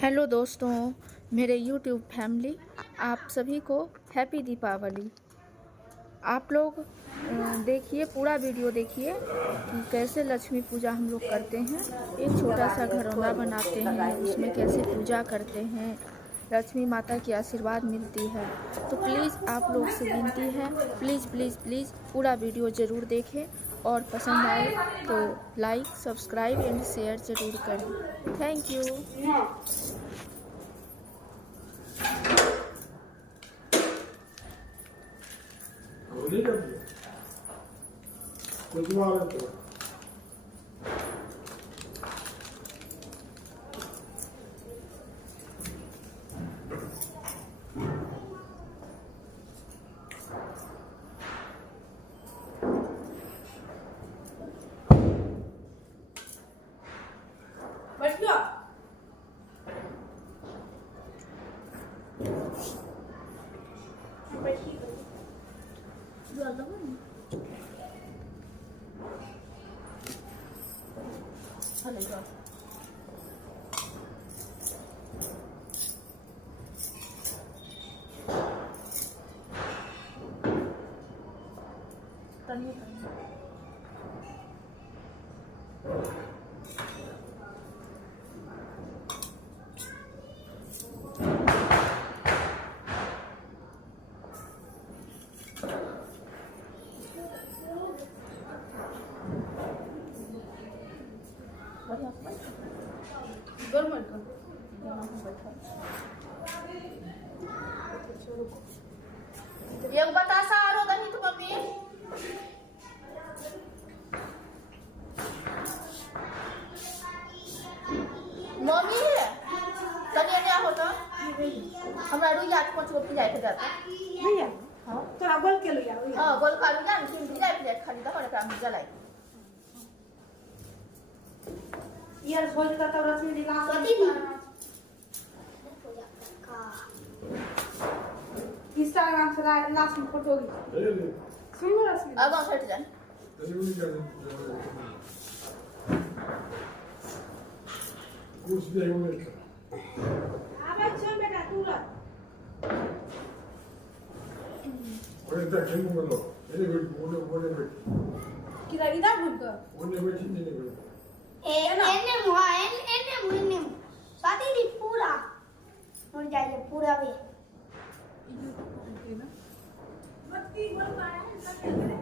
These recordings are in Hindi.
हेलो दोस्तों, मेरे यूट्यूब फैमिली, आप सभी को हैप्पी दीपावली। आप लोग देखिए, पूरा वीडियो देखिए कि कैसे लक्ष्मी पूजा हम लोग करते हैं। एक छोटा सा घरौंदा बनाते हैं, उसमें कैसे पूजा करते हैं, लक्ष्मी माता की आशीर्वाद मिलती है। तो प्लीज़ आप लोग से विनती है, प्लीज़ प्लीज़ प्लीज़ पूरा वीडियो ज़रूर देखें और पसंद आए तो लाइक, सब्सक्राइब एंड शेयर ज़रूर करें। Thank you. एक बतासा आरो दही तो मम्मी मम्मी तनिया क्या होता हमरा रुइया के पांच गो पिजाय के जाता भैया। हां तोरा गोल के लिया। हां गोल का लिया तीन पिजाय खाली दहो एकरा में जलाई यार भोज का तो रश्मि दिला इंस्टाग्राम से लास्ट में फोटो ली सुनो रश्मि अब हट जा कुछ भी होने आवाज सुन बेटा तू ला ओए तक खेल में लो ये बैठ ओने बैठ किरा इधर घूम कर ओने बैठ नहीं बैठ एने शादी दी पूरा हो जाइए पूरा भी बत्ती बोल पाया है सब करे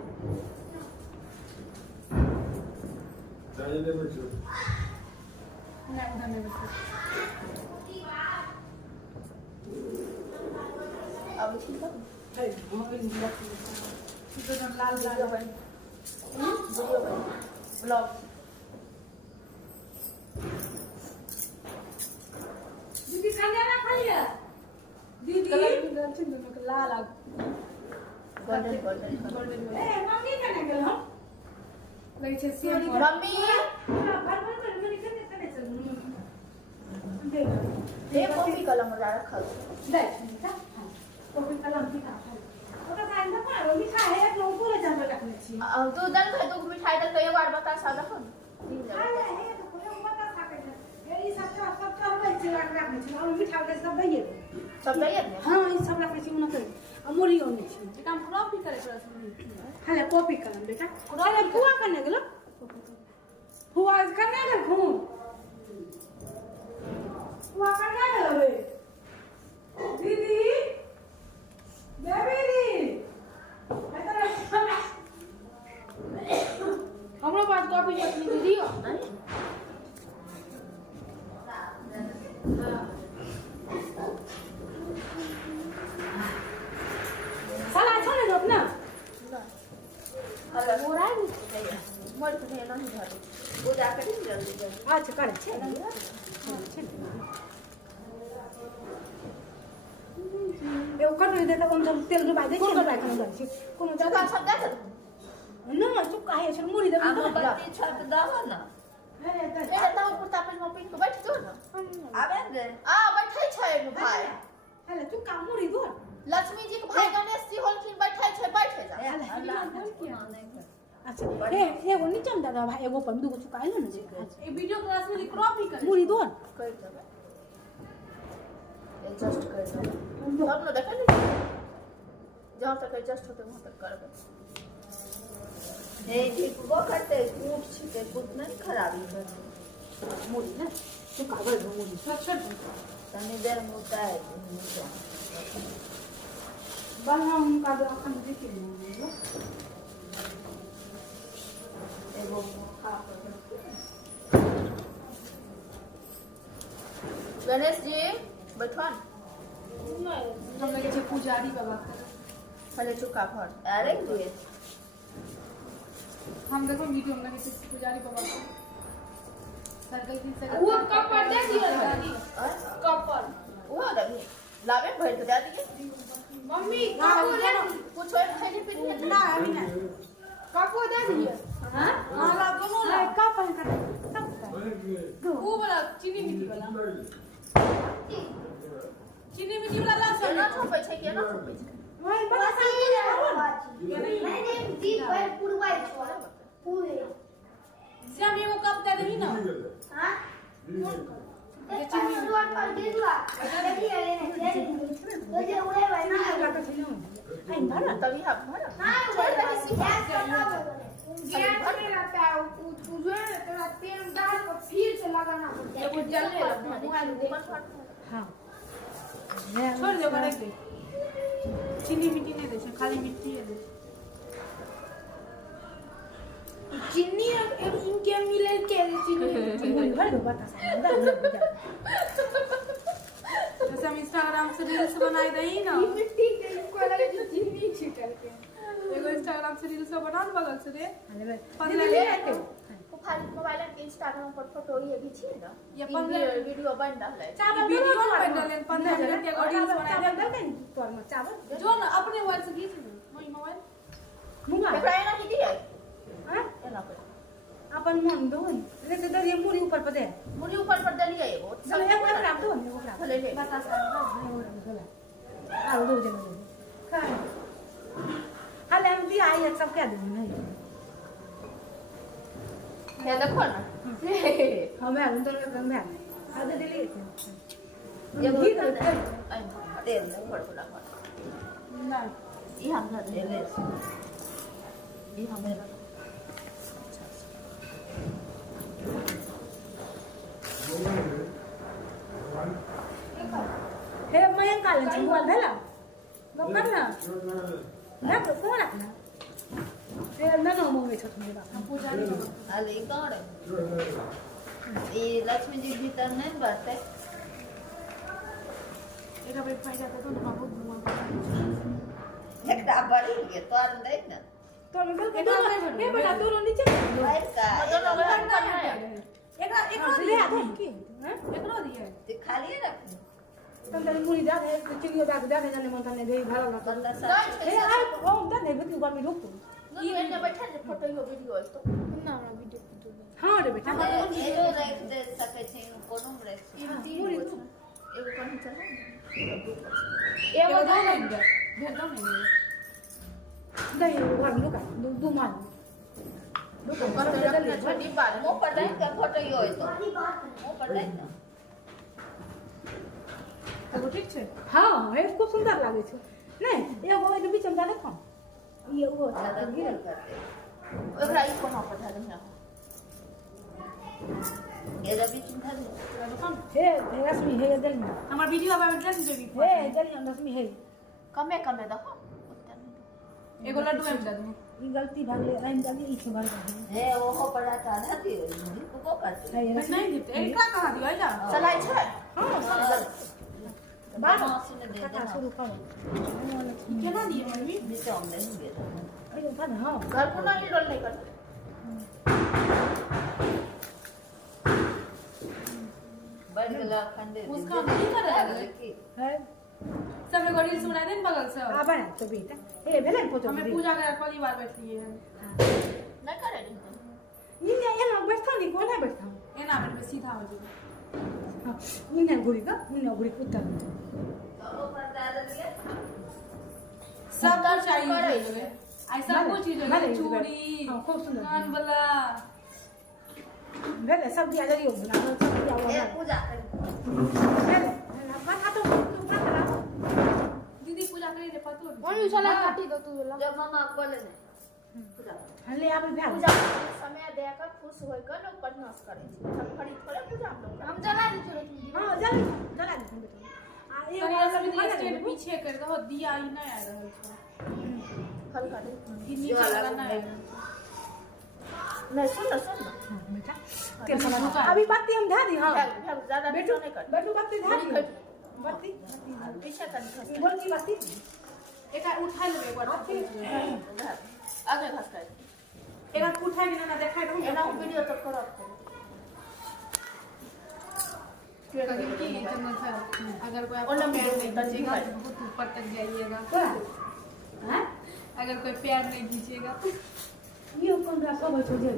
जाइए ने बैठो ना उधर में बैठो अब ठीक है मोबाइल में तो लाल लाल बन वीडियो बन ब्लॉग दीदी खाना ना खाइए दीदी कलर चेंज दोनों लाल आ गोल्डन ए मम्मी कने गेल हम लगे छे सेम मम्मी भर भर कर मनी कने चल दे कॉफी कलम ला रखा दे कॉफी कलम की खा ओटा खाइन ना पर मिठाई है एक लोग पूरा जान रखने छी तू दल है तू मिठाई दल एक बार बता सा देखो दिन है तो कोई बता सके ये सब रखने छी और मिठाई के सब दइए हां ई सब रखने छी उना कर अमोरी होनी छी काम कॉपी करे तोरा सुनी हाले कॉपी करम बेटा अरे हुआ करने गेलो हुआ करने गेल घूम हुआ करने गेल रे दीदी बेबी दी हमरो पास कॉपी चटनी दीदी हो अच्छा करे छे ए ओकर दे देता कोन तेल डुबा दे कोन डुबा कोन दे कोन जगह सब दे न चुका है छ मुड़ी दे बत्ती छत दहो ना ए त कुत्ता पे में पिन को बैठ जो ना आबे रे आ बैठै छै भाई हेले चुका मुड़ी दो लक्ष्मी जी के भाई गणेश जी होलखिन बैठै छै बैठे जा अल्लाह की नहीं अच्छा एगो नीचम दादा भाई एगो पर दुगो चुकाइलो न जे ए वीडियो क्लास में क्रॉप ही कर मुड़ी दो कर देबे घरनो देखा लीजिए जहाँ तक एडजस्ट होते वहाँ तक करबे नहीं ठीक वो करते कूट छिके कूट नहीं खराबी करते मुड़ी ना तू कागज दो मुड़ी छोड़ तनी देर मुता है बना उनका दो अपन देखे नहीं एगो खा गणेश जी बैठवान हम लगे छे पुजारी बाबा पहले चुका भर अरे ये हम देखो वीडियो में लगे छे पुजारी बाबा को सर्कल की से वो कपर दे दियो दादी कपर वो रही लावे भर के दे दिए मम्मी काको दे कुछ और खाली पे ना अभी ना काको दे दिए हां हां ला दोनों ला का पहन कर सब वो वाला चीनी मिट्टी वाला चीनी मिट्टी वाला ला सब ना छोपे छै के ना छोपे छै वही बड़ा सा नहीं जीत पर पूर्वाई छोड़ पूरे जब ये वो कब दे नहीं ना हां ये चीनी रोड पर गिरवा देखिए लेने तो जे उड़े भाई ना आई भरा तभी आप भर हां छोड़ रही सी गैस रहता है तुझे तेरा तेल डाल कर फिर से लगाना पड़ता है वो जलने लगता मोबाइल दे हां छोड़ दो करे के चीनी मिट्टी नहीं दे खाली मिट्टी है दे चीनी इनके मिले के चीनी भर दो बता जैसे हम इंस्टाग्राम से रील्स बनाई दही ना मिट्टी के इनको लगे जो चीनी छिटल के एगो इंस्टाग्राम से रील्स बना न बगल से रे मोबाइल के इंस्टाग्राम पर फोटो ये भी छी ना ये वीडियो बन रहा है वीडियो बन रहा है 15 मिनट के रील्स बनाई दे तोर में चावल जो न अपने मोबाइल से खींच लो मोई मोबाइल देखा है ना कि दिया हां एना पे अपन मन दो ले तो दे मुड़ी ऊपर पर दे मुड़ी ऊपर पर दलिया एगो सब एक ग्राम दो ने ग्राम ले ले बता सा आ दो जन दो खा हाले हम दिया ये सब क्या दे नहीं है देखो ना हमें हम तो में में आधे दिले ये ठीक है तेल नहीं पड़ पड़ा ना ये हम ना ले ले ये हमें हे मैं काल बोल भेला नो करना ना तो कौन रखना हे ना नो मोगे छोट में बाप पुजारी अरे कौन ये लक्ष्मी जी भीतर नहीं बैठते एका पे फायदा तो ना बहुत घुमा एक बड़ी है तो और देख ना तो मैं बोल के हे बेटा तू नीचे भाई का दोनों बहन करना है एकरा ले आ की हैं एकरो दिए ते खाली रख तंदर मुड़ी दा है चिड़िया दा जाने मन तने दे भरा ना बंदा सा हे आई ओ दा ने बितु बामी रुक ये ने बैठा है फोटो यो वीडियो है तो ना हमरा वीडियो फोटो हां रे बेटा ये रख दे सके छे कोनो रख मुड़ी एगो कहीं चला एगो दो नहीं दे भेज दो नहीं दे वर लुका दू मान पर रखना छोटी बात मुंह पर देख के फोटो यो है तो मुंह पर देख ना तो ठीक छे हां हे खूब सुंदर लागे छै नहीं एगो ए बीच में जाने कौन ये वो ज्यादा गिरल करते ओकरा ई कोना पर धर ना ये जब बीच में था हे रश्मि हे दल में हमर वीडियो अब एड्रेस देबी हे दल में रश्मि हे कमे कमे देखो एगो लड्डू एम दे दूं ई गलती भागले आइन जाली ई से भर है वो पड़ा था ना थी वो करते है नहीं देते एकरा कहां दियो जा चलाई छै हां बात सुने दे कथा शुरू करो केना दिए मम्मी नीचे हम देंगे अरे था ना हां घर को नहीं रोल नहीं करते बढ़ गया खंडे उसका नहीं कर रहा है है सब लोग रील्स बना देन बगल से आ बना तो बेटा ए भेले फोटो हमें पूजा कर पहली बार बैठ लिए हैं नहीं करे नहीं इने एना बैठा नहीं कोन है बैठा ए ना में सीधा हो जाए हां इने गुड़ी का इने गुड़ी कुत्ता तो पर डाल दिया सब कुछ चाहिए लगे ऐसा कुछ चीज है भले, चूड़ी हाँ, खूब सुंदर। कान वाला भेले सब दिया जरी बना सब दिया ए बना पूजा कर भेले बना तो तू बना मम्मी चला काटी दो तू बोला जब मामा बोले ने हले आप भे पूजा समय देकर खुश होकर लोग प्रणाम करे छै हम खड़ी थोड़े पूजा हम जला दी छोड़े हां जला दी आ ये स्टेट पीछे कर दो दिया ही नहीं आ रहल छै हल्का दे ई नीचे वाला नहीं नहीं सुन बेटा तेल सला अभी बत्ती हम धा दी हां ज्यादा बेटू नहीं कर बेटू बत्ती धा दी बत्ती पीछे कर बोल की बत्ती एका उठा लेबे एक बार आगे घस कर एका उठा के ना देखाय दो एना वीडियो तो करब कहीं की इतना था अगर कोई और लंबी नहीं तंजी खींचेगा कर। तो बहुत ऊपर तक जाइएगा हां अगर कोई पैर नहीं खींचेगा ये कौन रा सब हो जे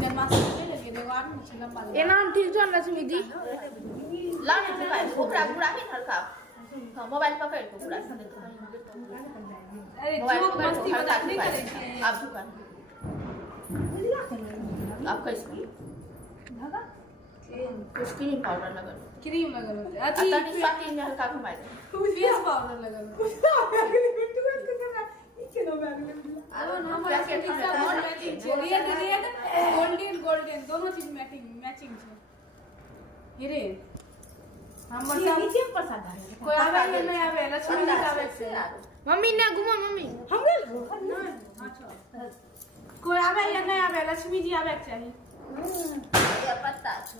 जन्माष्टमी लगे देवार में छिलम वाला एना हम ठीक जोन लक्ष्मी दी लाओ ने मोबाइल ओकरा पूरा ही हल्का हां मोबाइल पकड़ के पूरा अरे मोबाइल जो पकड़ मस्ती मजाक नहीं करे छे आप दुकान आप कैसे धागा कुछ क्रीम पाउडर लगा क्रीम लगल होते अति अति स्वाति में हल्का घुमा दे फेस पाउडर लगल अब हमारा पैकेट सब में और मैचिंग छे रेड गोल्डन गोल्डन दोनों चीज मैचिंग छे ये रे हमर सब नीचे प्रसाद है कोई आवे या नहीं आवे लक्ष्मी जी का आवे से मम्मी ने घुमा मम्मी हमरे अच्छा कोई आवे या नहीं आवे लक्ष्मी जी आवे के चाहिए ये पत्ता छो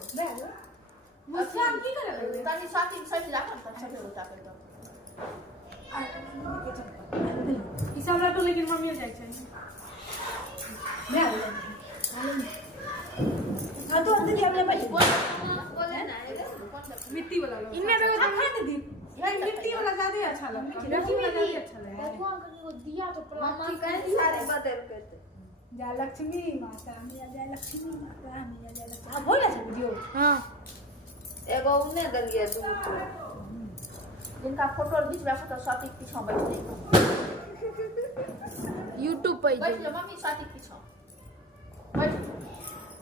मुस्कान की करे तानी स्वाति सभी लाखन तक छठे होता कर दो ई सब लड्डू लेकिन मम्मी जाय छै हां तो अंदर हमने बैठ बोले ना मिट्टी वाला लो इनमें तो खा दीदी ये मिट्टी वाला ज्यादा अच्छा लगता है मिट्टी वाला ज्यादा अच्छा लगता है दिया तो मामा कहीं सारे बदल करते जय लक्ष्मी माता मिया जय लक्ष्मी माता मिया जय लक्ष्मी हां बोला छै वीडियो हां एगो उन्ने दलिए तू जिनका फोटो बीच में फोटो स्वाति पीछे बैठ जाए YouTube पे बैठ जा मम्मी स्वाति पीछे बैठ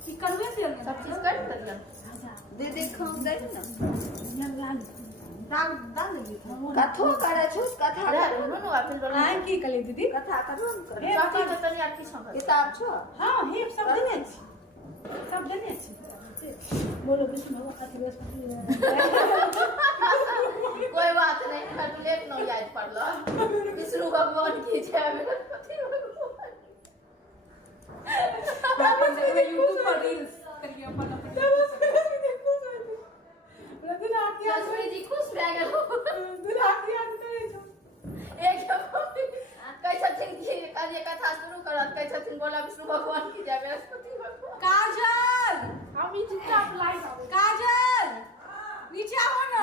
की करबे तेल में सब चीज कर दिया दीदी खाऊ दे ना डाल डाल दी कथो करे छुस कथा नो आप फिर बोला हां की कले दीदी कथा करो स्वाति तो तनी यार पीछे कर किताब छो हां हे सब जने छी सब जने छी बोलो विष्णु अति बृहस्पति कोई बात नहीं कैलकुलेट न याद पड़लो विष्णु भगवान की जय बृहस्पति अपन देखबे YouTube पर रील्स करिए अपन लक्ष्मी जी खुश रह गेल एक कैसे छथिन कि कार्य कथा शुरू करत कैसे छथिन बोला विष्णु भगवान की जय बृहस्पति भगवान काजल हम ई चुपचाप लाइट आवे काजल नीचे आओ ना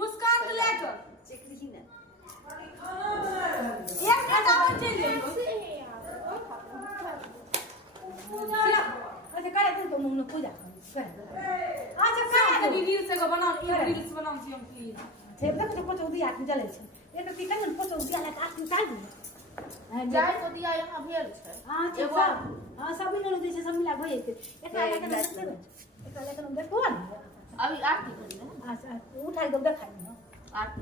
मुस्कान के लेकर चिकली ना एक घंटा बाद चल जाइयो अच्छा करे तो मम्मी पूजा अच्छा करे तो रील्स एगो बनाओ एक रील्स बनाओ छी हम प्लीज से देख तो पचो दिया के जले छै एक तो कन पचो दिया ला काट निकाल दी जाय तो दिया यहां भेल छै हां एगो हां सब मिलन दे छै सब मिला भई जेते एकरा लेके देखो ना अभी आरती करी ना अच्छा उठा के देखाई ना आरती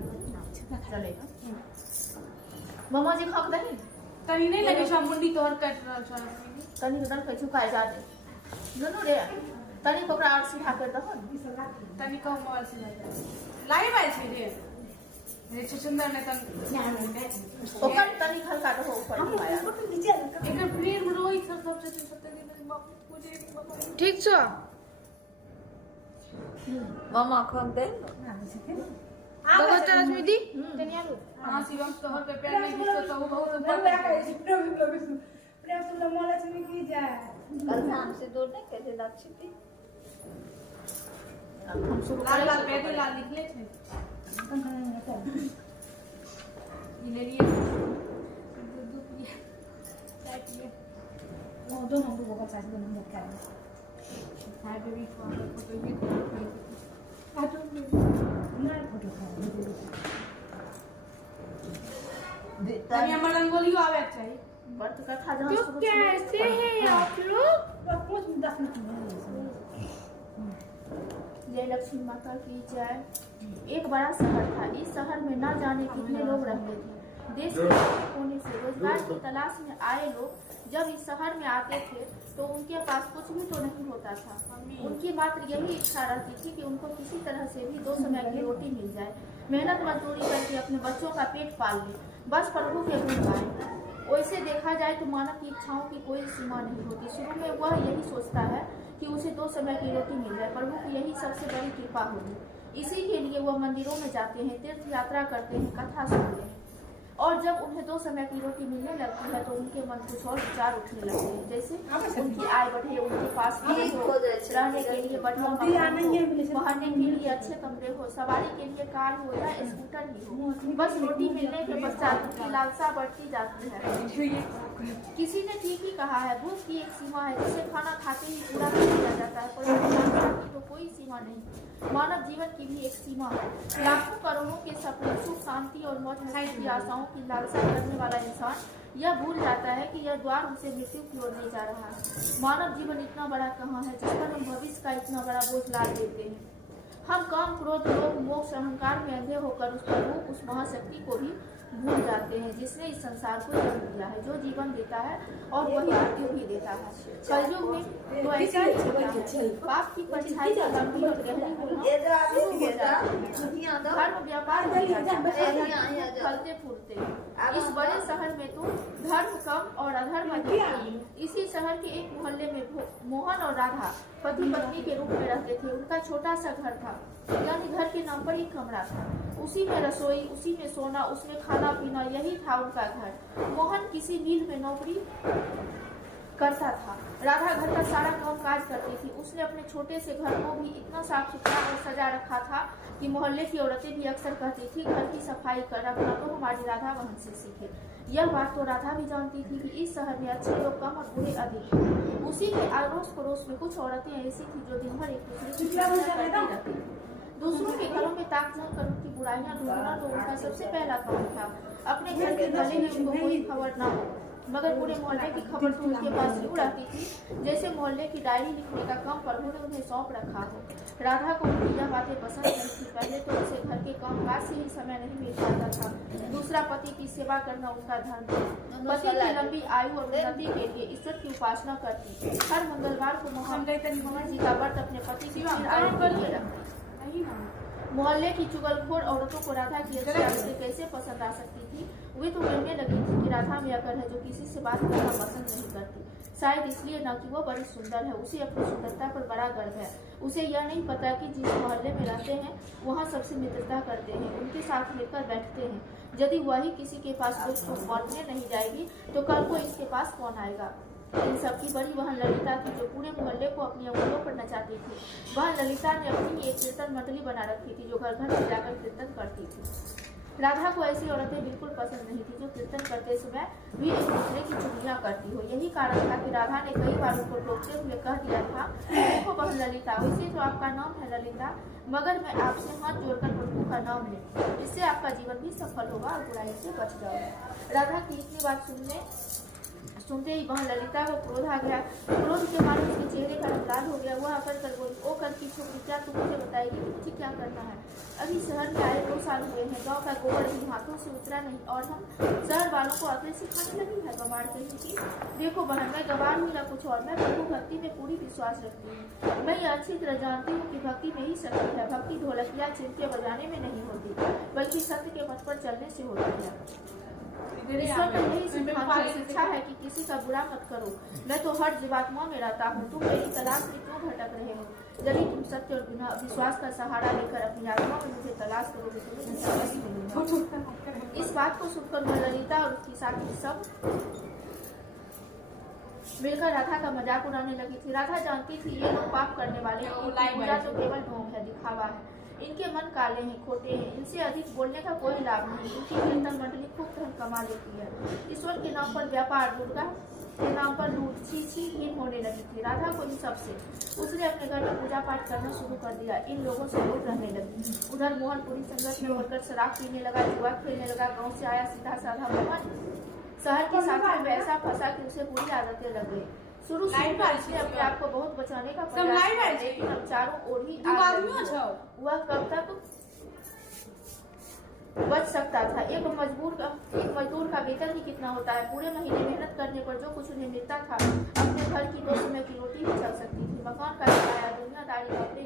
चलेगा मामा जी खाक दही तनी नहीं लगे छ मुंडी तोहर कट रहल छ तनी दन के झुकाए जा दे दोनों रे तनी को ओकरा और सीधा कर दहो तनी कम मोबाइल से लाइव आइ छै रे रे सुंदर ने तन ओकर तनी हल्का दहो ऊपर आया एकर प्रेम रोई सब छथिन सत्य दिन बाप पूजे ठीक छ मामा खाऊ दे बहुत रश्मि दी तनी आलू हां शिवम तोहर पे पैर नहीं घिसतो तो बहुत ऊपर प्रेम सुंदर मोला छनी की जाय कल शाम से दूर नहीं कहते लक्ष्मी हम शुरू लाल लाल कर बेदू लाल निकले छै इने लिए दूध पिए चाय पिए ओ दोनों को बच्चा से दोनों मत करे हाय बेबी फोटो ये आ तो ना फोटो खा तनी हमर रंगोली आवे के चाहिए व्रत कथा जहां तो शुरू कैसे हैं आप लोग? बस 5 10 मिनट में जय लक्ष्मी माता की जय। एक बड़ा शहर था। इस शहर में न जाने कितने लोग रहते थे। देश के कोने से रोजगार की तलाश में आए लोग जब इस शहर में आते थे तो उनके पास कुछ भी तो नहीं होता था। उनकी मात्र यही इच्छा रहती थी कि उनको किसी तरह से भी 2 समय की रोटी मिल जाए, मेहनत मजदूरी करके अपने बच्चों का पेट पाल ले, बस प्रभु के गुण गाए। वैसे देखा जाए तो मानव की इच्छाओं की कोई सीमा नहीं होती। शुरू में वह यही सोचता है कि उसे 2 समय की रोटी मिल जाए, प्रभु की यही सबसे बड़ी कृपा होगी। इसी के लिए वह मंदिरों में जाते हैं, तीर्थ यात्रा करते हैं, कथा सुनते हैं, और जब उन्हें 2 समय की रोटी मिलने लगती है तो उनके मन कुछ और विचार उठने लगते हैं, जैसे उनकी आय बढ़े, उनके पास रहने के लिए बढ़िया मकान हो, पहनने के लिए अच्छे कमरे हो, सवारी के लिए कार हो या स्कूटर ही हो। बस रोटी मिलने के पश्चात उनकी लालसा बढ़ती जाती है। किसी ने ठीक ही कहा है, भूख की एक सीमा है जिसे खाना खाते ही पूरा कर दिया जाता है, पर लालसा की तो कोई सीमा नहीं। मानव जीवन की भी एक सीमा है। लाखों करोड़ों के सपने, सुख शांति और मौज मस्ती की आशाओं की लालसा करने वाला इंसान यह भूल जाता है कि यह द्वार उसे मृत्यु की ओर ले जा रहा है। मानव जीवन इतना बड़ा कहाँ है जिस पर हम भविष्य का इतना बड़ा बोझ लाद देते हैं। हम काम, क्रोध, लोभ, मोक्ष, अहंकार में अंधे होकर उस प्रभु, उस महाशक्ति को भी भूल जाते हैं जिसने इस संसार को जन्म दिया है, जो जीवन देता है और वही मृत्यु भी देता है। कलयुग में तो ऐसा ही होता है। पाप की परछाई का लंबी और गहरी होना शुरू हो जाती है। धर्म व्यापार हो जाता है, फलते फूलते। इस बड़े शहर में तो धर्म कम और अधर्म अधिक है। इसी शहर के एक मोहल्ले में मोहन और राधा पति पत्नी के रूप में रहते थे। उनका छोटा सा घर था, यानी घर के नाम पर ही कमरा था। उसी में रसोई, उसी में सोना, उसमें खाना पीना, यही था उनका घर। मोहन किसी मिल में नौकरी करता था। राधा घर का सारा काम काज करती थी। उसने अपने छोटे से घर को भी इतना साफ सुथरा और सजा रखा था कि मोहल्ले की औरतें भी अक्सर कहती थी, घर की सफाई कर रखना तो हमारी राधा बहन से सीखे। यह बात तो राधा भी जानती थी कि इस शहर में अच्छे लोग कम और बुरे अधिक हैं। उसी के अड़ोस पड़ोस में कुछ औरतें ऐसी थी जो दिन भर एक दूसरे की करती रहती थी। दूसरों के घरों में ताक झांक कर उनकी बुराइयां ढूंढना तो उनका सबसे पहला काम था। अपने घर के भले ही उनको कोई खबर ना हो, मगर पूरे मोहल्ले की खबर तो उनके पास यूं रहती थी जैसे मोहल्ले की डायरी लिखने का काम प्रभु ने उन्हें सौंप रखा हो। राधा को उनकी यह बातें पसंद नहीं थी। पहले तो उसे घर के काम काज से ही समय नहीं मिल पाता था। दूसरा, पति की सेवा करना उनका धर्म था। पति की लंबी आयु और उन्नति के लिए ईश्वर की उपासना करती। हर मंगलवार को मोहन जी का व्रत अपने पति की आयु के लिए रखती। मोहल्ले की चुगलखोर औरतों को राधा की अच्छी आदतें कैसे पसंद आ सकती थी। वे तो कहने लगी थी कि राधा में अकल है जो किसी से बात करना पसंद नहीं करती। शायद इसलिए न कि वो बड़ी सुंदर है, उसे अपनी सुंदरता पर बड़ा गर्व है। उसे यह नहीं पता कि जिस मोहल्ले में रहते हैं वहाँ सबसे मित्रता करते हैं, उनके साथ मिलकर बैठते हैं। यदि वही किसी के पास कुछ बांटने नहीं जाएगी तो कल को इसके पास कौन आएगा। इन सबकी बड़ी वह ललिता थी जो पूरे मोहल्ले को अपनी उंगलियों पर नचाती थी। वह ललिता ने अपनी एक कीर्तन मंडली बना रखी थी जो घर घर में जाकर कीर्तन करती थी। राधा को ऐसी औरतें बिल्कुल पसंद नहीं थी जो कीर्तन करते समय भी एक दूसरे की चुगलियां करती हो। यही कारण था कि राधा ने कई बार उनको टोकते हुए कह दिया था, देखो बहन ललिता, वैसे तो आपका नाम है ललिता, मगर मैं आपसे हाथ जोड़कर प्रभु का नाम ले, इससे आपका जीवन भी सफल होगा और बुराई से बच जाओगे। राधा की इतनी बात सुनते ही वह ललिता को क्रोध आ गया। क्रोध के मारे उसके चेहरे का रंग लाल हो गया। वह आकर कर बोली, ओ कर की छोकरी, क्या तू मुझे बताएगी कि मुझे क्या करना है? अभी शहर में आए 2 साल हुए हैं, गांव का गोबर भी हाथों से उतरा नहीं और हम शहर वालों को अकल सिखाने लगी है गंवार कहीं की। देखो बहन, मैं गंवार हूँ या कुछ और, मैं प्रभु भक्ति में पूरी विश्वास रखती हूँ। मैं यह अच्छी तरह जानती हूँ कि भक्ति में ही शक्ति है। भक्ति ढोलकिया चिमटे बजाने में नहीं होती, बल्कि सत्य के पथ पर चलने से होती है। ईश्वर का यही शिक्षा है कि किसी का बुरा मत करो। मैं तो हर जीवात्मा में रहता हूँ, तुम मेरी तलाश में क्यों भटक रहे हो? यदि तुम सत्य और विश्वास का सहारा लेकर अपनी आत्मा में मुझे तलाश करोगे तो मुझे सर्वस्व मिलूंगा। इस बात को सुनकर वह ललिता और उसकी साथी सब मिलकर राधा का मजाक उड़ाने लगी थी। राधा जानती थी ये लोग पाप करने वाले हैं, इनकी पूजा तो केवल ढोंग है, दिखावा है। इनके मन काले हैं, खोटे हैं, इनसे अधिक बोलने का कोई लाभ नहीं। इनकी कीर्तन मंडली खूब धन कमा लेती है। ईश्वर के नाम पर व्यापार, दुर्गा के नाम पर लूट, छी हीन होने लगी थी राधा को इन सबसे। उसने अपने घर में पूजा पाठ करना शुरू कर दिया। इन लोगों से दूर रहने लगी। उधर मोहन पूरी संगत में होकर शराब पीने लगा, जुआ खेलने लगा। गाँव से आया सीधा साधा मोहन शहर के साथ में वैसा फंसा कि उसे बुरी आदतें लग गई। शुरू लाइट में आ उसने रही अपने है। आप को बहुत बचाने का सब प्रयास लाइट आ किया, रही है। लेकिन अब चारों ओर ही दो आग आदमी लगी। हो वह कब तक बच सकता था? एक मजदूर का वेतन ही कितना होता है? पूरे महीने मेहनत करने पर जो कुछ उन्हें मिलता था, अपने घर की 2 समय की रोटी भी चल सकती थी, मकान का किराया, दुनियादारी, कपड़े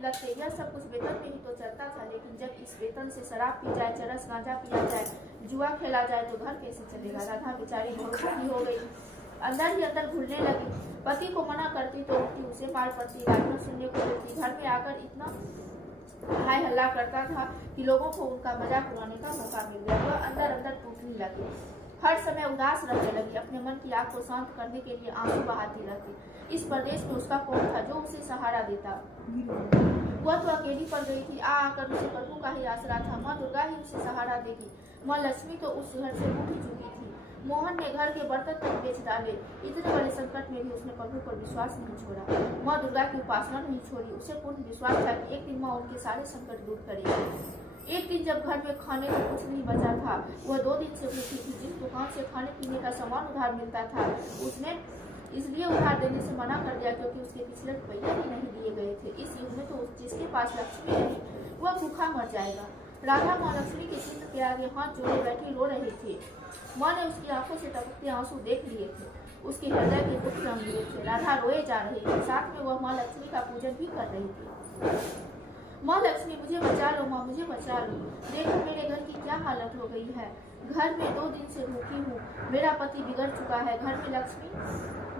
लगते, यह सब कुछ वेतन में ही तो चलता था। लेकिन जब इस वेतन से शराब पी जाए, चरस गांजा पिया जाए, जुआ खेला जाए, तो घर कैसे चलेगा? राधा बेचारी बहुत दुखी हो गई, अंदर ही अंदर घुलने लगी। पति को मना करती तो उल्टी उसे मार पड़ती, गालियां सुनने को मिलती। घर में आकर इतना हाय हल्ला करता था कि लोगों को उनका मजाक उड़ाने का मौका मिल गया। वह अंदर अंदर टूटने लगी, हर समय उदास रहने लगी, अपने मन की आग को शांत करने के लिए आंसू बहाती रहती। इस प्रदेश में उसका कौन था जो उसे सहारा देता? वह तो अकेली पड़ गई थी। आकर उसे प्रभु का ही आसरा था। माँ दुर्गा ही उसे सहारा देगी। माँ लक्ष्मी तो उस घर से उठ ही चुकी थी। मोहन ने घर के बर्तन तक बेच डाले। इतने बड़े संकट में भी उसने प्रभु पर विश्वास नहीं छोड़ा, माँ दुर्गा की उपासना नहीं छोड़ी। उसे पूर्ण विश्वास था कि एक दिन माँ उनके सारे संकट दूर करेगी। एक दिन जब घर में खाने को कुछ नहीं बचा था, वह 2 दिन से भूखी थी। जिस दुकान से खाने पीने का सामान उधार मिलता था, उसने इसलिए उधार देने से मना कर दिया क्योंकि उसके पिछले रुपये ही नहीं दिए गए थे। इस युग में तो जिसके पास लक्ष्मी नहीं, वह भूखा मर जाएगा। राधा माँ लक्ष्मी के चित्र के आगे हाथ जोड़े बैठी रो रही थी। माँ ने उसकी आंखों से टपकते आंसू देख लिए थे, उसके हृदय के दुख रंग लिए थे। राधा रोए जा रही थी, साथ में वह माँ लक्ष्मी का पूजन भी कर रही थी। माँ लक्ष्मी, मुझे बचा लो, माँ मुझे बचा लो। देखो मेरे घर की क्या हालत हो गई है। घर में 2 दिन से भूखी हूँ, मेरा पति बिगड़ चुका है। घर में लक्ष्मी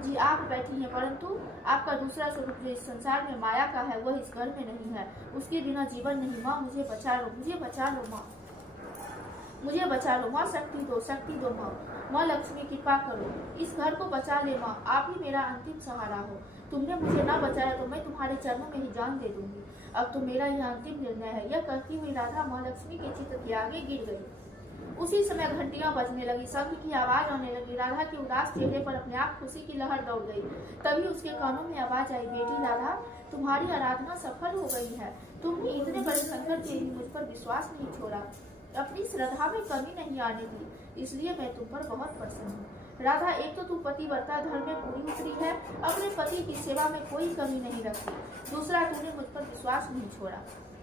जी आप बैठी हैं, परंतु आपका दूसरा स्वरूप जो इस संसार में माया का है, वह इस घर में नहीं है। उसके बिना जीवन नहीं। माँ मुझे बचा लो, मुझे बचा लो माँ, मुझे बचा लो माँ, शक्ति दो माँ। माँ लक्ष्मी कृपा करो, इस घर को बचा ले माँ, आप ही मेरा अंतिम सहारा हो। तुमने मुझे ना बचाया तो मैं तुम्हारे चरणों में ही जान दे दूंगी। अब तो मेरा यह अंतिम निर्णय है। यह कहती हुई राधा माँ लक्ष्मी के चित्र के आगे गिर गई। उसी समय घंटियां बजने लगी, शंख की आवाज आने लगी। राधा के उदास चेहरे पर अपने आप खुशी की लहर दौड़ गई। तभी उसके कानों में आवाज आई, बेटी राधा, तुम्हारी आराधना सफल हो गई है। तुमने इतने बड़े संकट में भी मुझ पर विश्वास नहीं छोड़ा, अपनी श्रद्धा में कमी नहीं आने दी, इसलिए मैं तुम पर बहुत प्रसन्न हूँ। राधा, एक तो तू पतिव्रता धर्म में पूरी उतरी है, अपने पति की सेवा में कोई कमी नहीं रखती। दूसरा, तूने मुझ पर विश्वास नहीं छोड़ा।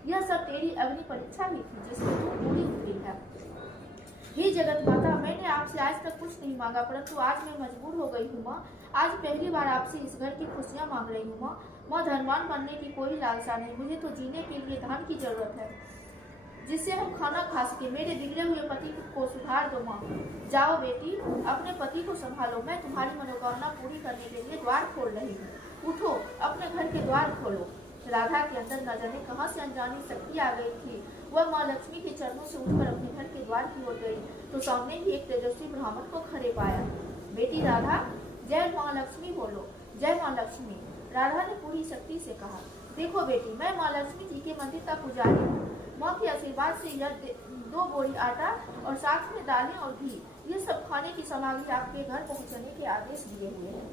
यह सब तेरी अग्नि परीक्षा ही थी जिसमें तू पूरी उतरी है। हे जगत माता, मैंने आपसे आज तक कुछ नहीं मांगा, परंतु आज मैं मजबूर हो गई हूँ माँ। आज पहली बार आपसे इस घर की खुशियाँ मांग रही हूँ माँ। माँ, धनवान बनने की कोई लालसा नहीं, मुझे तो जीने के लिए धन की जरूरत है, जिससे हम खाना खा सके। मेरे बिगड़े हुए पति को सुधार दो माँ। जाओ बेटी, अपने पति को संभालो, मैं तुम्हारी मनोकामना पूरी करने के लिए द्वार खोल रही हूँ। उठो, अपने घर के द्वार खोलो। राधा के अंदर न जाने कहाँ से अनजानी शक्ति आ गई थी। वह माँ लक्ष्मी के चरणों से उठकर अपने घर के द्वार की ओर गई तो सामने ही एक तेजस्वी ब्राह्मण को खड़े पाया। बेटी राधा, जय माँ लक्ष्मी बोलो, जय माँ लक्ष्मी। राधा ने पूरी शक्ति से कहा, देखो बेटी, मैं माँ लक्ष्मी जी के मंदिर का पुजारी हूँ। माँ के आशीर्वाद से यह 2 बोरी आटा और साथ में दालें और घी, ये सब खाने की सामग्री आपके घर पहुँचाने के आदेश दिए हुए हैं।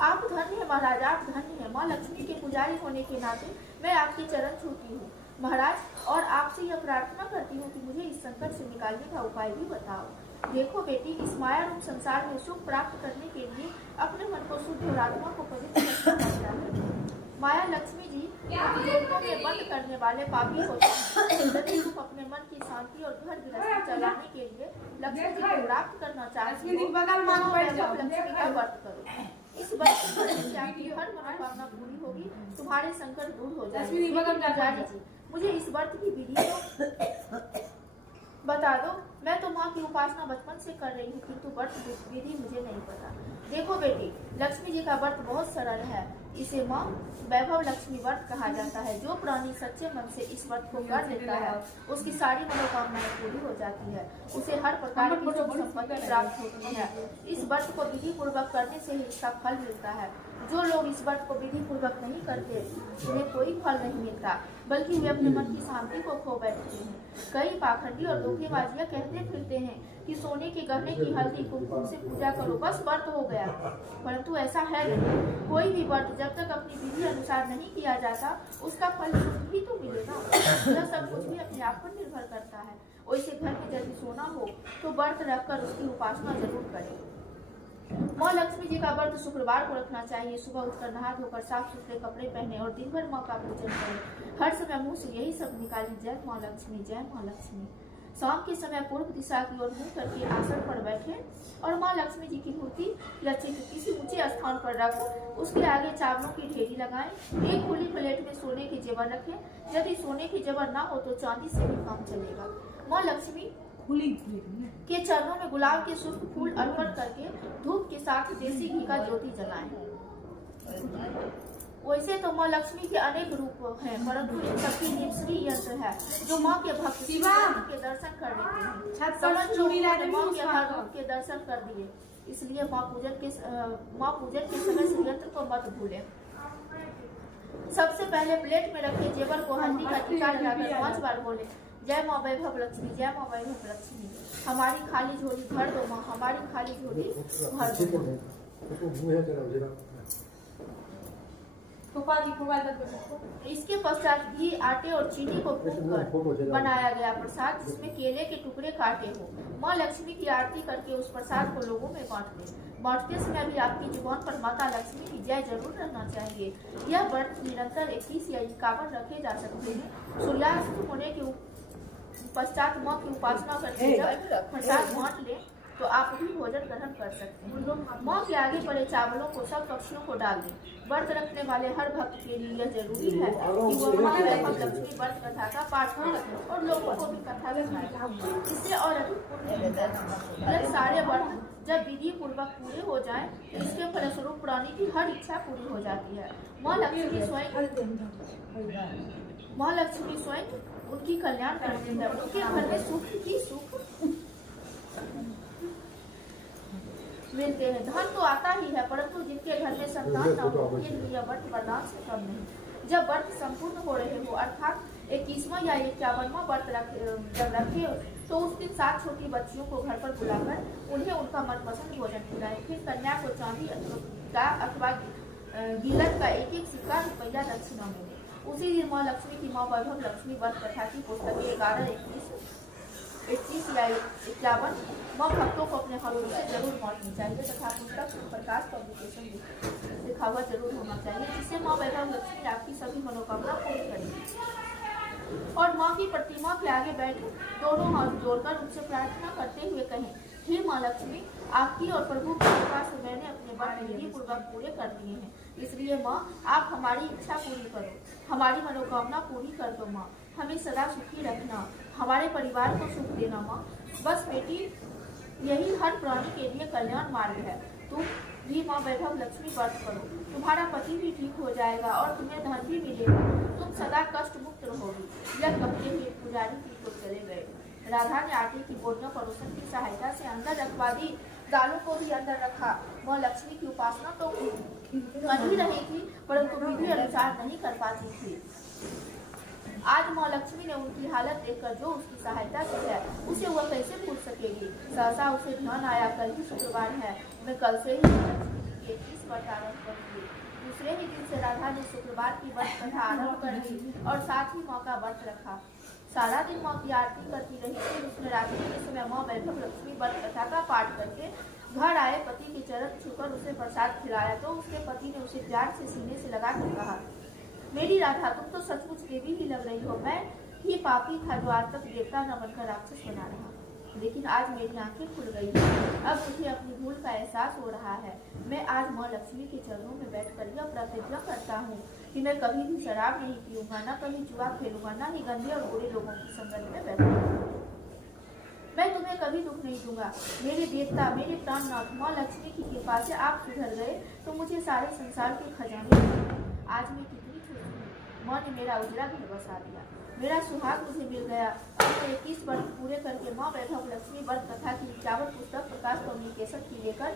आप धन्य है महाराज, आप धन्य है। माँ लक्ष्मी के पुजारी होने के नाते मैं आपके चरण छूती हूँ महाराज, और आपसे यह प्रार्थना करती हूँ कि मुझे इस संकट से निकालने का उपाय भी बताओ। देखो बेटी, इस माया रूप संसार में सुख प्राप्त करने के लिए अपने मन को शुद्ध और आत्मा को पवित्र करना पड़ता है। माया लक्ष्मी जी जोड़ों में बंद करने वाले पापी होते हैं। यदि तुम अपने मन की शांति और घर गृहस्थी चलाने के लिए लक्ष्मी जी को प्राप्त करना चाहती हो, लक्ष्मी का व्रत करो। इस व्रत से आपकी हर मनोकामना पूरी होगी, तुम्हारे संकट दूर हो जाएंगे। मुझे इस व्रत की विधि को बता दो। मैं तो माँ की उपासना बचपन से कर रही हूँ, किंतु व्रत विधि मुझे नहीं पता। देखो बेटी, लक्ष्मी जी का व्रत बहुत सरल है। इसे माँ वैभव लक्ष्मी व्रत कहा जाता है। जो प्राणी सच्चे मन से इस व्रत को कर लेता है, उसकी सारी मनोकामनाएं पूरी हो जाती है, उसे हर प्रकार की सुख संपत्ति प्राप्त होती है। इस व्रत को विधि पूर्वक करने से ही इसका फल मिलता है। जो लोग इस व्रत को विधि पूर्वक नहीं करते, उन्हें कोई फल नहीं मिलता, बल्कि वे अपने मन की शांति को खो बैठते हैं। कई पाखंडी और धोखेबाजियां कहते फिरते हैं कि सोने के गहने की हल्दी कुमकुम से पूजा करो, बस व्रत हो गया, परंतु ऐसा है नहीं। कोई भी व्रत जब तक अपनी विधि अनुसार नहीं किया जाता, उसका फल शुद्ध ही तो मिलेगा। यह सब कुछ भी अपने आप पर निर्भर करता है। वैसे घर में यदि सोना हो तो व्रत रखकर उसकी उपासना जरूर करें। माँ लक्ष्मी जी का व्रत शुक्रवार को रखना चाहिए। सुबह उठकर नहा धोकर साफ सुथरे कपड़े पहने और दिन भर माँ का पूजन करें। हर समय मुंह से यही सब निकालें, जय माँ लक्ष्मी, जय माँ लक्ष्मी। शाम के समय पूर्व दिशा की ओर मुंह करके आसन पर बैठे और माँ लक्ष्मी जी की मूर्ति या चित्र किसी ऊंचे स्थान पर रख उसके आगे चावलों की ढेरी लगाएं। एक खुली प्लेट में सोने के जेवर रखें। यदि सोने के जेवर ना हो तो चांदी से भी काम चलेगा। माँ लक्ष्मी के चरणों में गुलाब के शुष्क फूल अर्पण करके धूप के साथ देसी घी का ज्योति जलाएं। वैसे तो माँ लक्ष्मी के अनेक रूप हैं, परंतु इन सबकी निश्री यंत्र है जो माँ के भक्त के दर्शन कर लेते हैं। समझ लो माँ के हर रूप के दर्शन कर दिए, इसलिए माँ पूजन के समय इस यंत्र को मत भूलें। सबसे पहले प्लेट में रखे जेवर को हल्दी का टीका लगाकर 5 बार बोले, जय माँ वैभव लक्ष्मी, जय माँ वैभव लक्ष्मी। हमारी खाली झोली भर दो माँ, हमारी खाली झोली भर दो। इसके पश्चात घी, आटे और चीनी को भूनकर बनाया गया प्रसाद जिसमें केले के टुकड़े काटे हो, माँ लक्ष्मी की आरती करके उस प्रसाद को लोगों में बांट दें। बांटते समय भी आपकी जुबान पर माता लक्ष्मी की जय जरूर रहना चाहिए। यह व्रत निरंतर 21 या 51 रखे जा सकते हैं। सूर्यास्त होने के पश्चात माँ की उपासना करके जब प्रसाद बांट ले तो आप भी भोजन ग्रहण कर सकते हैं। माँ के आगे पड़े चावलों को सब पक्षियों को डाल दें। व्रत रखने वाले हर भक्त के लिए यह जरूरी है कि वो माँ वैभव लक्ष्मी व्रत कथा का पाठ करें और लोगों को भी कथा सुनाएं। इससे और अधिक पुण्य मिलता है। यह सारे व्रत जब विधि पूर्वक पूरे हो जाएं तो इसके फलस्वरूप प्राणी की हर इच्छा पूरी हो जाती है। माँ लक्ष्मी स्वयं उनकी कल्याण करती है। उनके घर में सुख ही सुख मिलते हैं। धन तो आता ही है, परंतु जिनके घर में संतान न हो उनके लिए व्रत वरदान से कम नहीं। जब व्रत संपूर्ण हो रहे हो अर्थात 21वां या 51वां व्रत जब रखे तो उस दिन 7 छोटी बच्चियों को घर पर बुलाकर उन्हें उनका मनपसंद भोजन खिलाएं। फिर कन्या को चांदी अथवा गिलट का 1-1 सिक्का रुपया दक्षिणा मिले। उसी दिन माँ लक्ष्मी की माँ वैभव लक्ष्मी व्रत कथा की पुस्तकें 11, 21 या 51 माँ भक्तों को अपने हाथों से जरूर बांटनी चाहिए तथा पुस्तक प्रकाश पब्लिकेशन लिखा हुआ जरूर होना चाहिए, जिससे माँ वैभव लक्ष्मी आपकी सभी मनोकामना पूरी करेगी। और माँ की प्रतिमा के आगे बैठ दोनों हाथ जोड़कर उनसे प्रार्थना करते हुए कहें, हे माँ लक्ष्मी, आपकी और प्रभु की कृपा से मैंने अपने व्रत विधि पूर्वक पूरे कर दिए हैं, इसलिए माँ आप हमारी इच्छा पूरी करो, हमारी मनोकामना पूरी कर दो माँ, हमें सदा सुखी रखना, हमारे परिवार को सुख देना माँ। बस बेटी, यही हर प्राणी के लिए कल्याण मार्ग है। तुम भी माँ वैभव लक्ष्मी व्रत करो, तुम्हारा पति भी ठीक हो जाएगा और तुम्हें धन भी मिलेगा, तुम सदा कष्ट मुक्त रहोगी। यह कहते हुए पुजारी जी तो चले गए। राधा ने आटे की बोरियों पर रोशन की सहायता से अंदर रखवा दी, दालों को भी अंदर रखा। माँ लक्ष्मी की उपासना तो कर ही रही थी, परंतु विधि अनुसार नहीं कर पाती थी। आज माँ लक्ष्मी ने उनकी हालत देखकर जो उसकी सहायता की है उसे वह कैसे भूल सकेगी। सहसा उसे ध्यान आया, कल ही शुक्रवार है, मैं कल से ही लक्ष्मी के 21 व्रत आरम्भ करूंगी। दूसरे ही दिन से राधा ने शुक्रवार की व्रत कथा आरम्भ कर दी और साथ ही माँ का व्रत रखा। सारा दिन माँ की आरती करती रही। फिर उसने रात्रि के समय माँ वैभव लक्ष्मी व्रत कथा का पाठ करके घर आए पति के चरण छूकर उसे प्रसाद खिलाया तो उसके पति ने उसे प्यार से सीने से लगाकर कहा, मेरी राधा, तुम तो सचमुच देवी ही लग रही हो। मैं ही पापी था जो आज तक देवता न बनकर राक्षस बना रहा, लेकिन आज मेरी आंखें खुल गई हैं। अब मुझे अपनी भूल का एहसास हो रहा है। मैं आज माँ लक्ष्मी के चरणों में बैठकर यह प्रतिज्ञा करता हूँ कि मैं कभी भी शराब नहीं पीऊंगा, न कभी जुआ खेलूंगा, न ही गंदे और बुरे लोगों की संगत में बैठूंगा। मैं तुम्हें कभी दुख नहीं दूंगा। मेरे देवता, मेरे प्राणनाथ, माँ लक्ष्मी की कृपा से आप सुधर गए तो मुझे सारे संसार के खजाने मिले। आज मैं कितनी खुश हूँ। माँ ने मेरा उजरा घर बसा दिया, मेरा सुहाग मुझे मिल गया। अब मैं 21 व्रत पूरे करके माँ वैभव लक्ष्मी व्रत कथा की 51 पुस्तक प्रकाश पब्लिकेशन की लेकर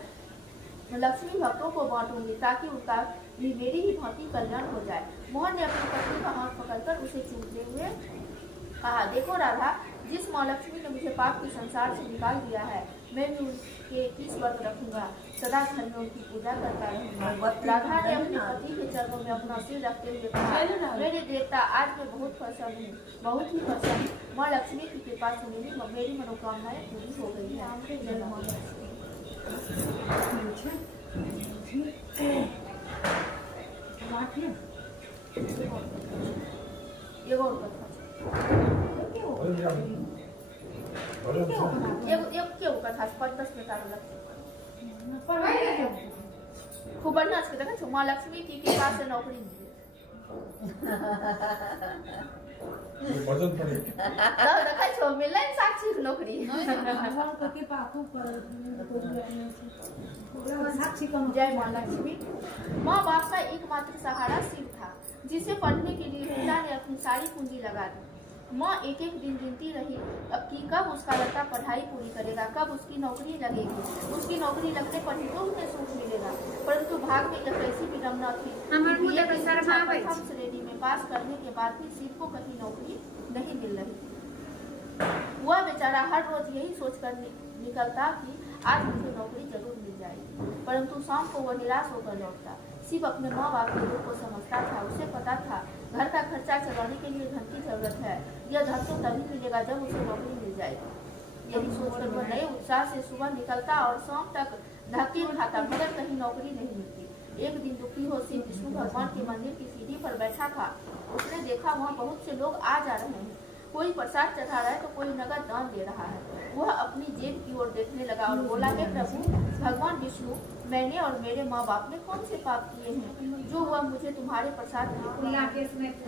लक्ष्मी भक्तों को बांटूंगी ताकि उनका भी मेरी ही भांति कल्याण हो जाए। मोहन ने अपनी पत्नी का हाथ पकड़कर उसे चूमते हुए कहा, देखो राधा, जिस माँ लक्ष्मी ने मुझे पाप के संसार से निकाल दिया है, मैं भी उनके 21 व्रत रखूंगा, सदा घर में उनकी पूजा करता रहूंगा। राधा ने अपने पति के चरणों में अपना सिर रखते हुए कहा, मेरे देवता, आज मैं बहुत प्रसन्न हूँ, बहुत ही प्रसन्न। माँ लक्ष्मी की कृपा से मेरी मनोकामनाएं पूरी हो गई है। जय माँ लक्ष्मी। एगो और कथा एक केहू कथा 5-10 मिनट आरो लगते खूब बढ़िया से देखा छो माँ लक्ष्मी की कृपा से नौकरी मिली वजन पड़े तो देखा छो मिलले साक्षी की नौकरी जय माँ लक्ष्मी। माँ बाप का एकमात्र सहारा शिव था, जिसे पढ़ने के लिए पिता ने अपनी सारी पूंजी लगा दी। माँ एक एक दिन गिनती रही अब कि कब उसका लड़का पढ़ाई पूरी करेगा, कब उसकी नौकरी लगेगी। उसकी नौकरी लगने पर ही तो उन्हें सुख मिलेगा, परंतु भाग में एक ऐसी विडम्बना थी कि प्रथम श्रेणी में पास करने के बाद भी शिव को कहीं नौकरी नहीं मिल रही थी। वह बेचारा हर रोज यही सोचकर निकलता कि आज मुझे नौकरी जरूर मिल जाएगी, परंतु शाम को वह निराश होकर लौटता। शिव अपने माँ बाप के दुख को समझता था। उसे पता था घर का खर्चा चलाने के लिए धन की जरूरत है। यह धन तो तभी मिलेगा जब उसे नौकरी मिल जाएगी। यही सोचकर वह नए उत्साह से सुबह निकलता और शाम तक धक्के उठाता, मगर कहीं नौकरी नहीं मिलती। एक दिन दुखी हो शिव विष्णु भगवान के मंदिर की सीढ़ी पर बैठा था। उसने देखा वहाँ बहुत से लोग आ जा रहे हैं, कोई प्रसाद चढ़ा रहा है तो कोई नगद दान दे रहा है। वह अपनी जेब की ओर देखने लगा और बोला, हे प्रभु भगवान विष्णु, मैंने और मेरे माँ बाप ने कौन से पाप किए हैं जो वह मुझे तुम्हारे प्रसाद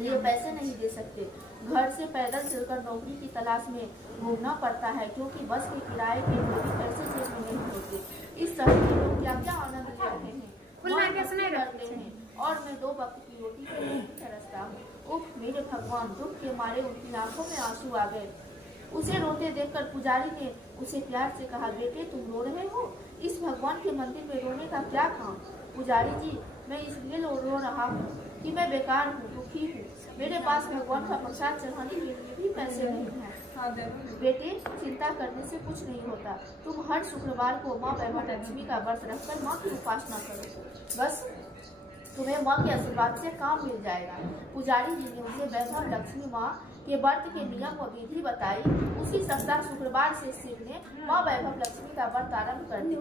ये पैसे नहीं दे सकते। घर से पैदल चलकर नौकरी की तलाश में घूमना पड़ता है, क्योंकि बस के किराए के लिए भी पैसे जेब में नहीं होते। इस शहर के लोग क्या क्या आनंद ले रहे हैं करते हैं और मैं 2 वक्त की रोटी के लिए तरसता हूँ। उफ मेरे भगवान, दुख के मारे उनकी आंखों में आंसू आ गए। उसे रोते देखकर पुजारी ने उसे प्यार से कहा, बेटे तुम रो रहे हो, इस भगवान के मंदिर में रोने का क्या काम। पुजारी जी, मैं इसलिए रो रहा हूँ कि मैं बेकार हूँ, दुखी हूँ। मेरे पास भगवान का प्रसाद चढ़ाने के लिए भी पैसे नहीं हैं। बेटे चिंता करने से कुछ नहीं होता। तुम हर शुक्रवार को माँ वैभव लक्ष्मी का व्रत रखकर माँ की उपासना करो, बस तुम्हें माँ के आशीर्वाद से काम मिल जाएगा। पुजारी जी ने उसे वैभव लक्ष्मी माँ के व्रत के नियम व विधि बताई। उसी सप्ताह शुक्रवार से शिव ने माँ वैभव लक्ष्मी का व्रत आरंभ कर दिया।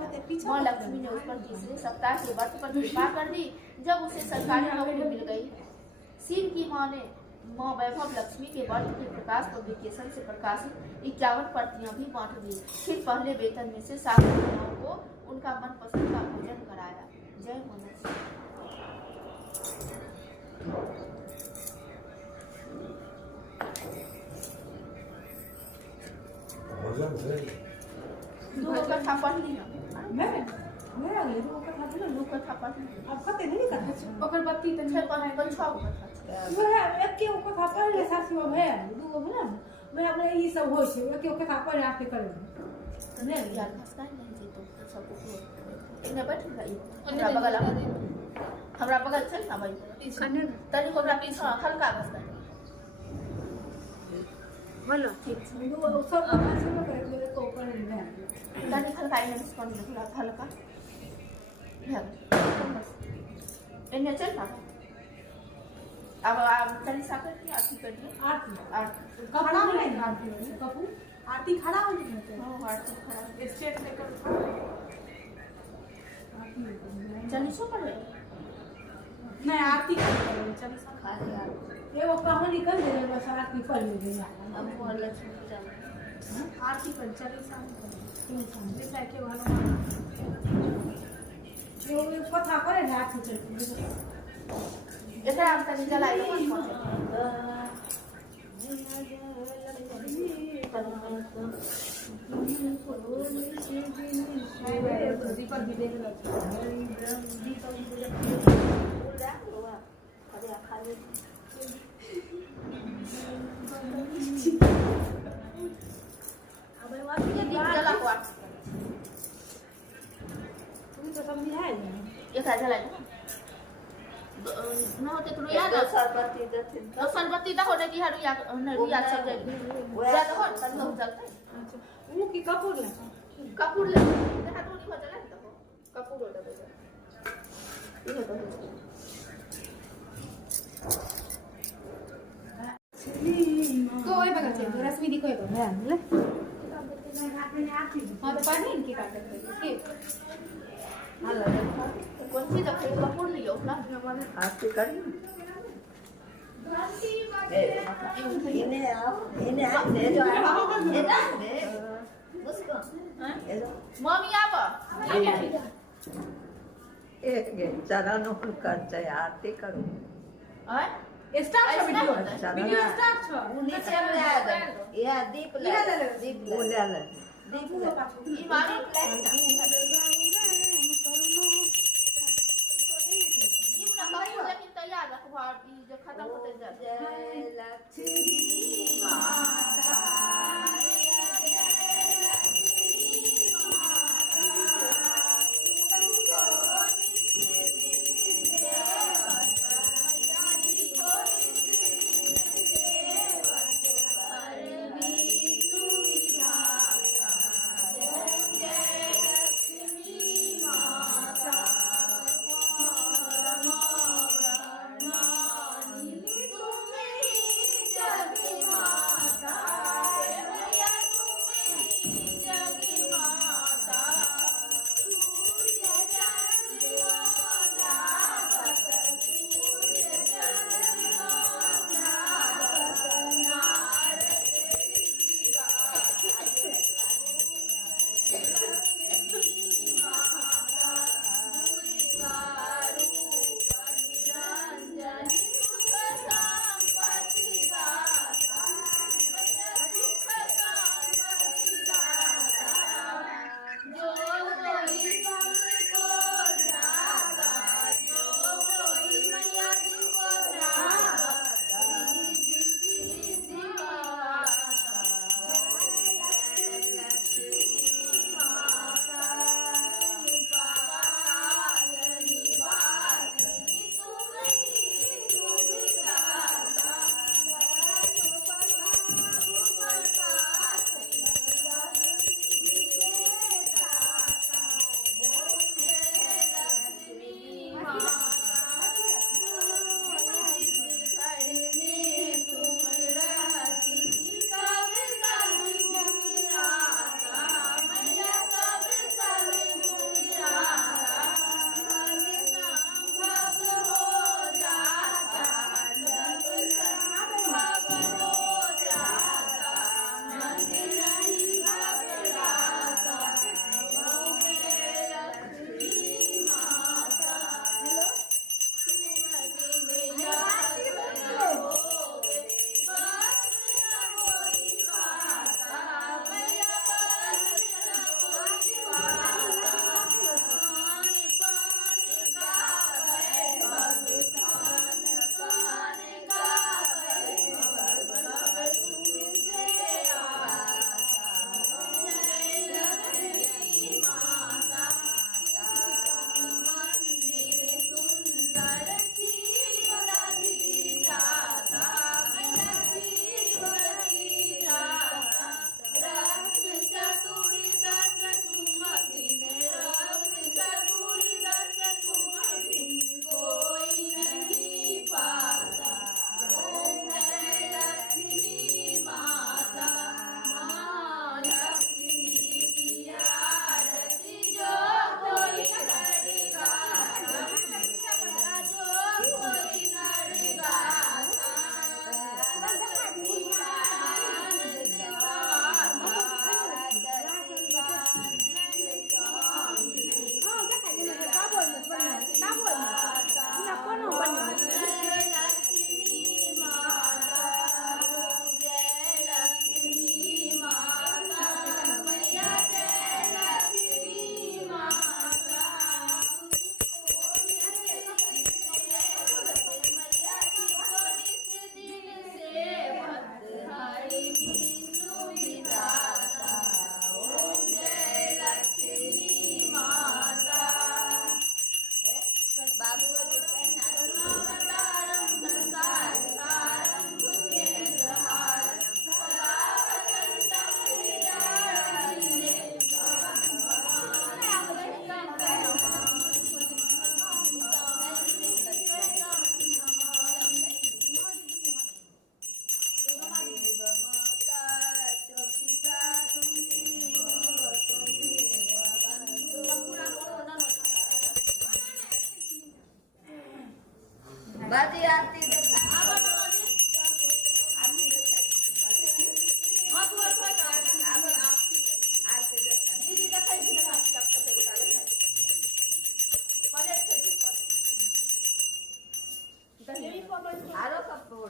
माँ लक्ष्मी ने उस पर तीसरे सप्ताह के व्रत पर कृपा कर दी। जब उसे सरकारी नौकरी मिल गई, शिव की माँ ने माँ वैभव लक्ष्मी के व्रत के प्रकाश पब्लिकेशन से प्रकाशित 51 प्रतियां भी बांट दी। फिर पहले वेतन में से 7 महिलाओं को उनका मनपसंद का भोजन कराया। जय मनोज। दो कथा पढ़ ली ना, दो कथा पढ़ ली। ओकर बत्ती त छै पर 6 कथा हमरा बगल छै ना भाई, तनी हमरा पीछा हल्का घसका बोलो ठीक छै। तनी हल्का इने स्पॉन थोड़ा हल्का इन्हें चल ना। अब चली साकर की आरती कर दी। आरती खड़ा हो नहीं, आरती खड़ा हो नहीं। हां आरती खड़ा स्टेट लेकर चली सो पड़े नहीं आरती चली सा खा ले यार। ये वो कहां निकल गए बस आरती पढ़ ले गया। अब वो लक्ष्मी पूजा आरती पर चली सा जैसा के वाला जो कथा करे ना आरती चलती एकरा हम तनी जलाई लो दीपक भी देख लो दीपक भी बोल रहा हुआ अरे खा ले अब वापस ये दीप जला हुआ तुम तो समझी है एकरा जलाई न होते तो याद सरबत्ती दा होने की हरु या नरिया सब जाए ज्यादा हो तन हो चलता अच्छा वो की कपूर ले देखा तो नहीं हो चला तो कपूर हो जाता ये तो तो ओए बगा चल रश्मि दी कोई बगा ले हाँ तो पढ़ी इनकी काटक के कौन सी दफे कपूर लियो ना हमारे आरती करी इन्हें आप दे जो दे उसको मम्मी आवा एक चरण कर चाहे आरती करो स्टार्ट ऐसे वीडियो होता है। वीडियो स्टार्ट छ नीचे में आ दे या दीप ले दीप ले बोले ले दीप ले ई मारी प्लेट ई ना कपूर लेकिन तैयार रखवा ई जो खत्म होते जाते जय लक्ष्मी माता माता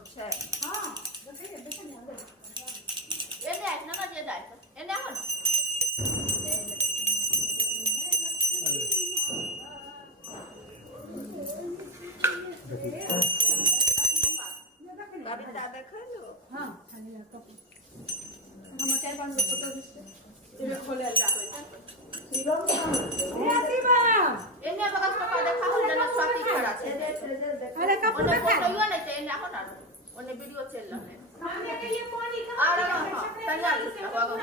છે હા દેખે દેખે ને અંદર એને આજ ના જે જાય તો એને આવો ને કવિતા દેખાડો. હા ખાલી તો हम चार पांच फोटो खींचते खोले जाते એ આસીબા એને બગસ પપ્પા દેખાવ ને સ્વાતી ખડા છે અરે કપૂર ઓને દેખાય ફોટો યો ને તે એને આવો ના ઓને વિડિયો ચેલ ને સામને કે ये पानी આરે તૈયાર છે વાગો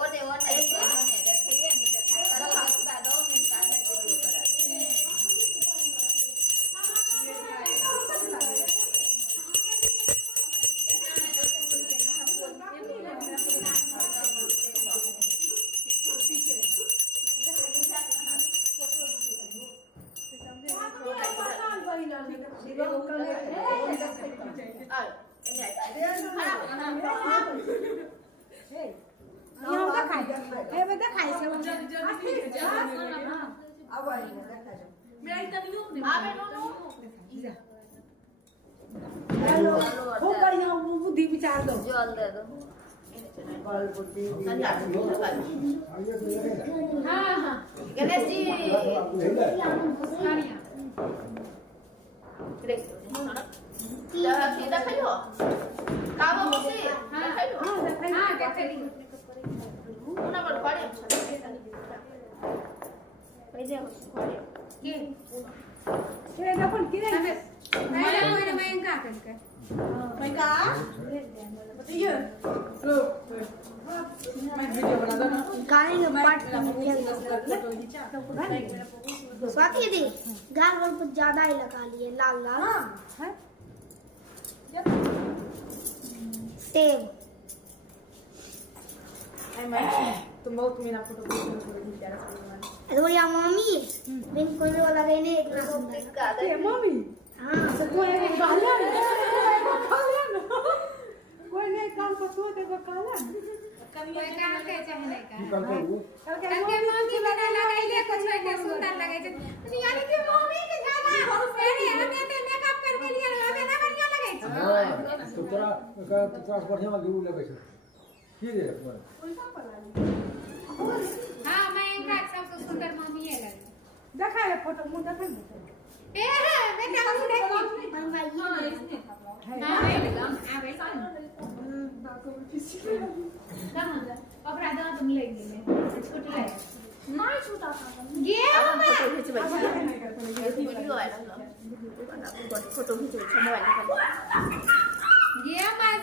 ઓને ઓને દેખાઈએ ને દેખાય કરા દો ને સાને વિડિયો કરા खूब बढ़िया बुद्धि विचार दो जल दे दो બળ બુદ્ધિ हाँ हाँ गणेश जी सीधा खाइयो काबो मुसी खाइयो हाँ देखा उना पर पड़े पहले पड़े ये देखो किधर है मैं क्या करके मैं का स्वाति दी गाल वाल कुछ ज्यादा ही लगा लिए लाल लाल हाँ सेब तुम बहुत मेरा फोटो अरे मम्मी बिन कोई वाला रहने इतना सुंदर ये मम्मी हाँ तो कोई नहीं काला कोई नहीं काम को तो देखो काला कोई काम के चाहे नहीं का की करते हो करके मम्मी लगा लगाई ले कुछ के सुंदर लगे छै यानी कि मम्मी के ज्यादा अरे हमें तो मेकअप करके लिए हमें ना बढ़िया लगे छै हां तो तोरा बढ़िया लगे लगे छै की रे हां मैं इनका सबसे सुंदर मम्मी है लगे देखा है फोटो मुंह देखा है ए बेटा हम देखो मम्मा ये हां एकदम आवे सन कपड़ा दो तुम ले लिए छोटी ले नहीं छूटा था ये फोटो खींचबै वीडियो आइल फोटो खींचबै मोबाइल